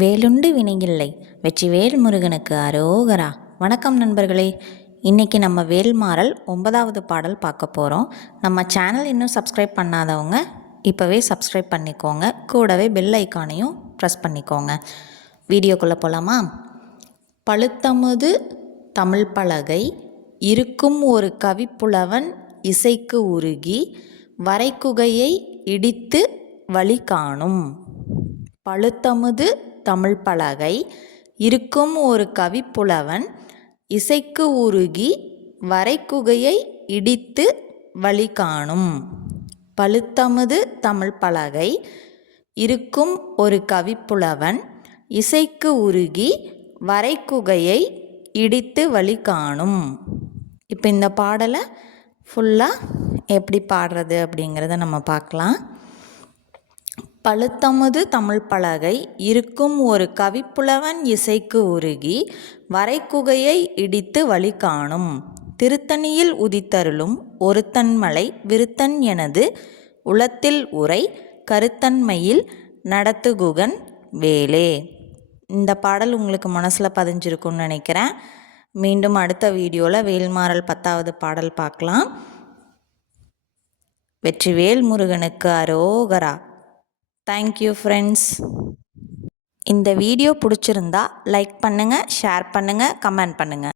வேலுண்டு வினையில்லை. வெற்றிவேல் முருகனுக்கு அரோகரா. வணக்கம் நண்பர்களே. இன்றைக்கி நம்ம வேல்மாறல் 9வது பாடல் பார்க்க போகிறோம். நம்ம சேனல் இன்னும் சப்ஸ்கிரைப் பண்ணாதவங்க இப்போவே சப்ஸ்கிரைப் பண்ணிக்கோங்க. கூடவே பெல் ஐக்கானையும் ப்ரெஸ் பண்ணிக்கோங்க. வீடியோக்குள்ளே போகலாமா? பழுத்தமுது தமிழ் பலகை இருக்கும் ஒரு கவிப்புலவன் இசைக்கு உருகி வரைக்குகையை இடித்து வழி காணும். பழுத்தமுது தமிழ் பலகை இருக்கும் ஒரு கவிப்புலவன் இசைக்கு உருகி வரைக்குகையை இடித்து வழி காணும். பழுத்தமுது தமிழ் பலகை இருக்கும் ஒரு கவிப்புலவன் இசைக்கு உருகி வரைக்குகையை இடித்து வழி காணும். இப்போ இந்த பாடலை ஃபுல்லாக எப்படி பாடுறது அப்படிங்கிறத நம்ம பார்க்கலாம். பழுத்தமுது தமிழ் பலகை இருக்கும் ஒரு கவிப்புலவன் இசைக்கு உருகி வரைக்குகையை இடித்து வழி காணும். திருத்தணியில் உதித்தருளும் ஒருத்தன்மலை விருத்தன் எனது உளத்தில் உரை கருத்தன்மையில் நடத்துகுகன் வேலே. இந்த பாடல் உங்களுக்கு மனசில் பதிஞ்சிருக்குன்னு நினைக்கிறேன். மீண்டும் அடுத்த வீடியோவில் வேல்மாறல் 10வது பாடல் பார்க்கலாம். வெற்றிவேல் முருகனுக்கு அரோகரா. Thank you friends. இந்த வீடியோ பிடிச்சிருந்தா லைக் பண்ணுங்கள், ஷேர் பண்ணுங்கள், கமெண்ட் பண்ணுங்கள்.